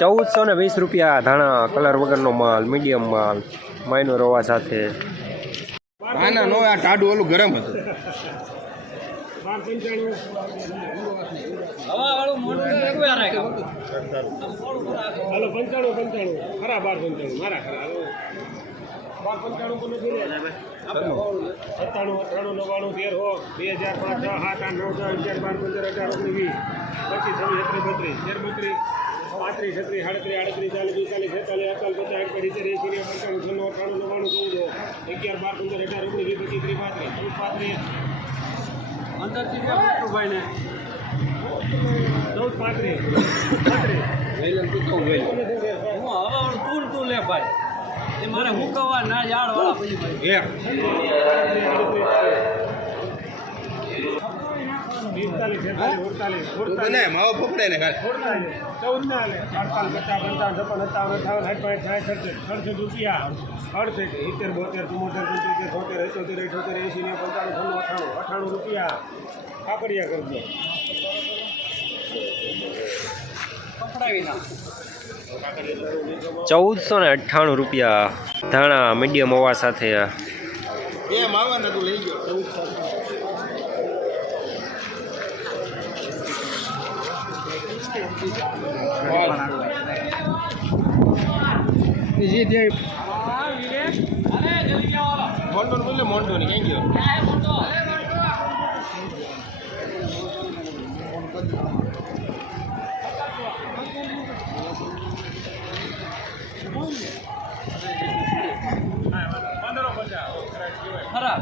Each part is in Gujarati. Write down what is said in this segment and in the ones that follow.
ચૌદસો ને વીસ રૂપિયા ધાણા કલર વગરનો માલ મીડિયમ માલ માઇનો રવા સાથે. ના ના આ ટાડું ઓલું ગરમ હતું. હાલો પંચાણું પંચાણું. ખરા બાર પંચાણું. મારા ખરા સત્તાણું અઠાણું નવ્વાણું તેર હો બે હજાર પાંચ છ સાત આઠ નવ દસ અગિયાર બાર પંદર અઢાર ઓગણીસ વીસ પચીસ છવ્વીસ સત્રીસ બત્રીસ તેર બત્રીસ પાંત્રીસ છત્રીસ સાડત્રીસ આડત્રીસ ચાલીસ પિસ્તાલીસ છેતાલીસ અડતાલીસ પચાસ એક સિત્તેર એસી નેવું પંચાણું છન્નું અઠાણું નવ્વાણું ચૌદ અગિયાર બાર પંદર અઢાર ઓગણીસ વીસ પચીસ ત્રીસ પાંત્રીસ. પાંત્રીસ અંદરથી ભાઈને ચૌદ પાંત્રીસ પાંત્રીસ હું તું તું લે ભાઈ. એ મારે હુકવવા ના યાર વાળા પછી પકડે ને ચૌદ ના અડતાલીસ પચાસ પંચાવન છપ્પન સત્તાવન અઠાવન સાઠ પાંચ સાઠ સડસઠ સડસઠ રૂપિયા અડસઠ સિત્તેર બોતેર ચુમ્મોતેર પંચોતેર છોતેર અઠોતેર એસી ને પંચાણું છન્નું અઠાણું અઠાણું રૂપિયા કાપડિયા કરજો પકડાવી નાખ. ચૌદસો ને અઠ્ઠાણું રૂપિયા ધાણા મીડિયમ હોવા સાથે. એ માવા ને તું લઈ ગયો મોન્ટો ને બોલે મોન્ટો ને ક્યાં ગયો પંદરો પચાસ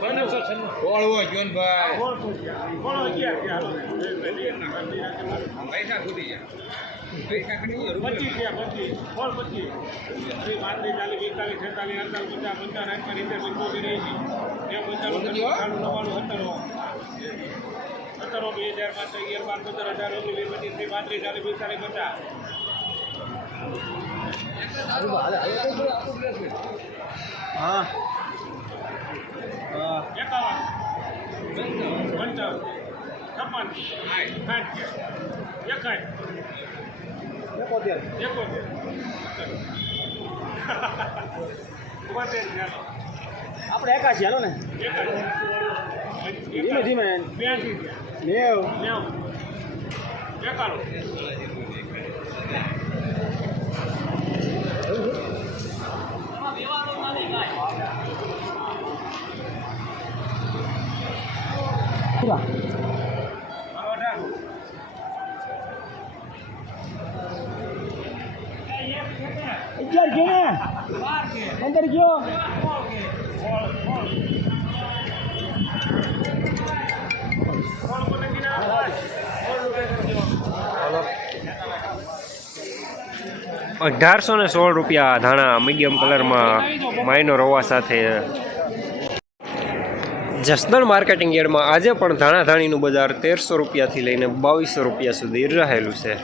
પાંચ હોય જોનભાઈ. પૈસા ખૂટી જાય પચીસ પચીસ પચીસ પચાસ પંચાવન આઠ સિત્તેર પંચોતેર એસી બે પંચાણું સત્તરો બે હજાર પાંચ અગિયાર બાર પંદર અઢાર ઓગણીસ વીસ પચીસ ત્રીસ પાંત્રીસ ચાલીસ પચાસ આપણે એકાશી હાલો ને ધીમે ધીમે બ્યાસી નેવ નેવું અઢાર અગિયાર ગયો ને અંદર ગયો. અઢારસો ને સોળ રૂપિયા ધાણા મીડિયમ કલરમાં માઇનો રવા સાથે. જસદણ માર્કેટિંગ યાર્ડમાં આજે પણ ધાણા ધાણીનું બજાર તેરસો રૂપિયાથી લઈને બાવીસો રૂપિયા સુધી રહેલું છે.